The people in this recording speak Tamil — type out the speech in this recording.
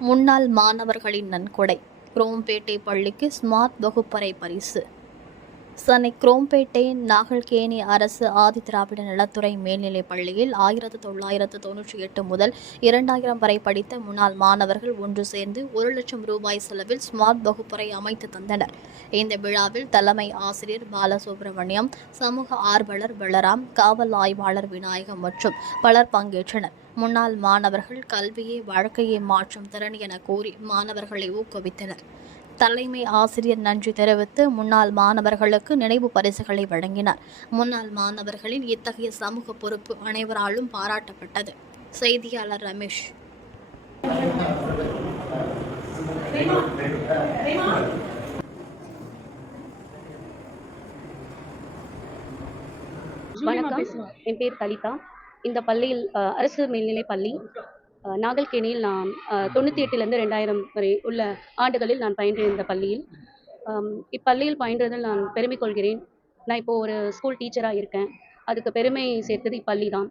முன்னாள் மாணவர்களின் நன்கொடை. குரோம்பேட்டை பள்ளிக்கு ஸ்மார்ட் வகுப்பறை பரிசு. சென்னை குரோம்பேட்டை நாகல்கேணி அரசு ஆதி திராவிட நலத்துறை மேல்நிலைப் பள்ளியில் ஆயிரத்து தொள்ளாயிரத்து தொன்னூற்றி எட்டு முதல் இரண்டாயிரம் வரை படித்த முன்னாள் மாணவர்கள் ஒன்று சேர்ந்து ஒரு லட்சம் ரூபாய் செலவில் ஸ்மார்ட் வகுப்பறை அமைத்து தந்தனர். இந்த விழாவில் தலைமை ஆசிரியர் பாலசுப்ரமணியம் சமூக ஆர்வலர் பலராம் காவல் ஆய்வாளர் விநாயகம் மற்றும் பலர் பங்கேற்றனர். முன்னாள் மாணவர்கள் கல்வியை வாழ்க்கையை மாற்றும் திறன் என கூறி மாணவர்களை ஊக்குவித்தனர். தலைமை ஆசிரியர் நன்றி தெரிவித்து முன்னாள் மாணவர்களுக்கு நினைவு பரிசுகளை வழங்கினார். முன்னாள் மாணவர்களின் இத்தகைய சமூக பொறுப்பு அனைவராலும் பாராட்டப்பட்டது. செய்தியாளர் ரமேஷ். வணக்கம் என் பேர் கலிதா. இந்த பள்ளியில் அரசு மேல்நிலைப் பள்ளி நாகல்கேணியில் நான் தொண்ணூற்றி எட்டுலேருந்து ரெண்டாயிரம் வரை உள்ள ஆண்டுகளில் நான் பயின்ற இந்த பள்ளியில் இப்பள்ளியில் பயின்றதில் நான் பெருமை கொள்கிறேன். நான் இப்போது ஒரு ஸ்கூல் டீச்சராக இருக்கேன். அதுக்கு பெருமை சேர்த்தது இப்பள்ளி தான்